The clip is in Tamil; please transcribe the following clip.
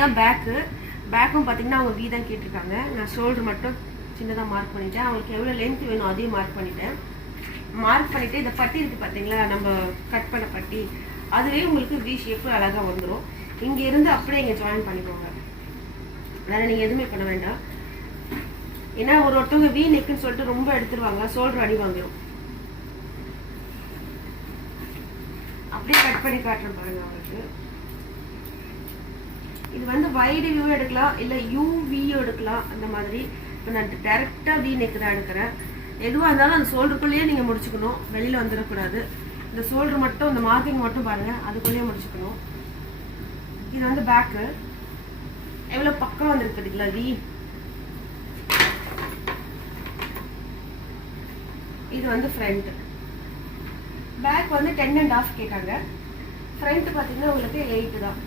இதுதாங்க பேக்கும் பார்த்தீங்கன்னா அவங்க V தான் கேட்டிருக்காங்க. நான் ஷோல்டர் மட்டும் சின்னதாக மார்க் பண்ணிட்டேன். அவங்களுக்கு எவ்வளோ லென்த் வேணும் அதையும் மார்க் பண்ணிட்டேன். மார்க் பண்ணிவிட்டு இந்த பட்டி இருக்குது பார்த்தீங்களா, நம்ம கட் பண்ண பட்டி, அதுவே உங்களுக்கு V ஷேப்பு அழகாக வந்துடும். இங்கே இருந்து அப்படியே இங்கே ஜாயின் பண்ணிக்கோங்க. வேறு நீங்கள் எதுவுமே பண்ண வேண்டாம். ஏன்னா ஒருத்தவங்க V நெக்குன்னு சொல்லிட்டு ரொம்ப எடுத்துருவாங்க, ஷோல்டர் அடி வாங்கிடும். அப்படியே கட் பண்ணி காட்டுறேன் பாருங்க அவங்களுக்கு. இது வந்து வைடு வியூ எடுக்கலாம், இல்லை UV எடுக்கலாம். அந்த மாதிரி இப்போ நான் டேரெக்டாக V நெக்கு தான் எடுக்கிறேன். எதுவாக இருந்தாலும் அந்த ஷோல்டருக்குள்ளேயே நீங்கள் முடிச்சுக்கணும், வெளியில் வந்துடக்கூடாது. இந்த ஷோல்டர் மட்டும் இந்த மார்க்கிங் மட்டும் பாருங்கள், அதுக்குள்ளேயே முடிச்சுக்கணும். இது வந்து பேக்கு எவ்வளோ பக்கம் வந்துருக்குதுங்களா V. இது வந்து ஃப்ரண்ட். பேக் வந்து 10.5 கேட்டாங்க. ஃப்ரண்ட் பார்த்தீங்கன்னா உங்களுக்கு 8 தான்.